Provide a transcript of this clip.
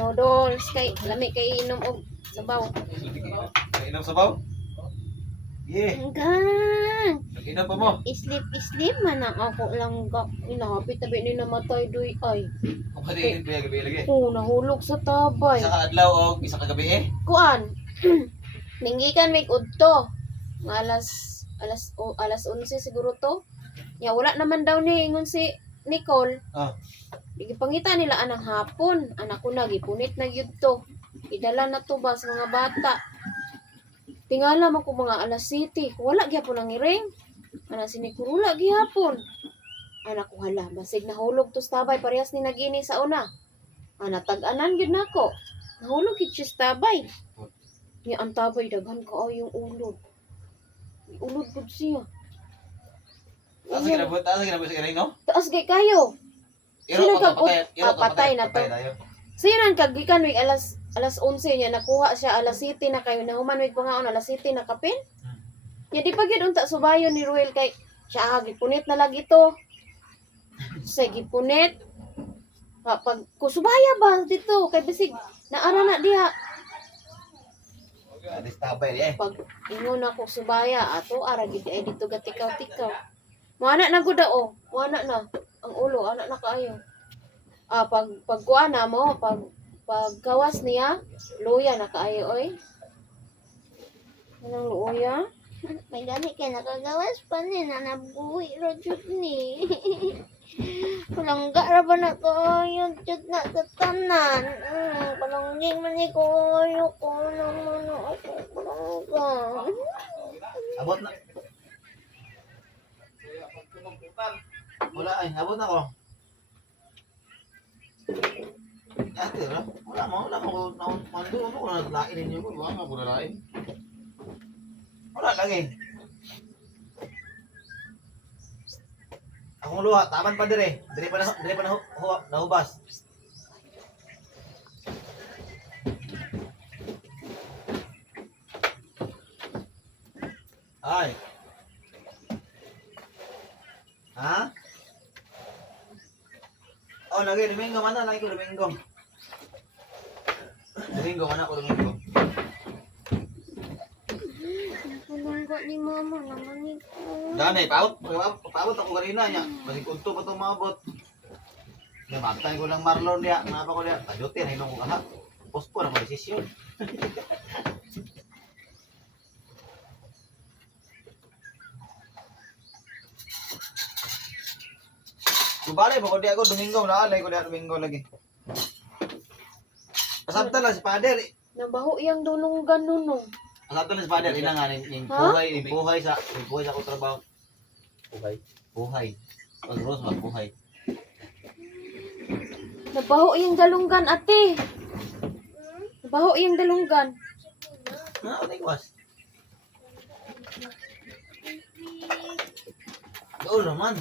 noodles kay lami kay inom og sabaw. Inom sabaw? Yeah. Hanggang Inom pa mo? islip man ang ako lang inahapit tabi ni namatay doy ay. Kung pati ba gabi lagi? Oo, nahulog sa tabay. Isa ka adlaw o isa ka gabi eh? Kuan. Ninggikan mig udto. Nga alas 11 siguro to. Ya wala naman daw ni ingon si Nicole. Ah. Gipangita nila anang hapon. Anak ko na gipunit na gyud to. Idala na to ba sa mga bata. Tingala man ko mga alas 7. Wala gyapon ang iring. Ana sinikurula gihapon. Anak ko hala, basig nahulog to sa tabay parehas ni nagini sa una. Ana tag-anan gyud nako. Nahulog gyud siya sa tabay. Ni ang tabay daghan kaayo yung ulod. Ulod gud siya. Taas sa kinabot no? Taas gay kayo. Iro Sino patay na to? Sino nang kagikan wig alas 11 niya nakuha siya alas 7 na kayo nahuman wig pangaon alas 7 na kapin. Ya di pa gyud unta subayon ni Ruel kay siya gipunit na lagi to. Sa gipunit. Pag kusubaya ba dito kay bisig naara na diha. Alis tabay eh. Pag ingon ako subaya ato ara gid ay dito gatikaw-tikaw. Moana na gud o. Moana na ang ulo ana na kaayo. Pag kuana mo pagkawas niya luya na kaayo oy. Anong luya? May gani kay nakagawas pa ni na nabuhi ra jud ni. Palangga ra ba na ko yung jud na sa tanan. Palangging man ni ko yung ko naman ako palangga. Abot na. Wala ay, abot na ko. Ate ra, wala mo mando mo ko naglain ninyo ko, wala mo naglain. Wala lagi. Akong luha, taman pa dire. Dire pa nahubas. Ay. Ha? Oh, lagi Domingo mana lagi ko Domingo. Domingo mana ko Domingo. Palangga ni mama naman ni ko. Dani, paut ako kanina niya. Balik unto pa to maabot. Namatay ko lang Marlon dia, napa ko dia? Paduti na hinong ko ha. Pospo na desisyon. Subali ba ko dia ako Domingo na alay ko dia Domingo lagi. Asabtan lang si Pader. Nabaho iyang dulunggan nunong. Asabtan lang si Pader ina nga ning buhay sa ko trabaho. Buhay. Pag-rose magbuhay. Nabaho iyang dalunggan ate. Nabaho iyang dalunggan. Na ano was? Doon naman.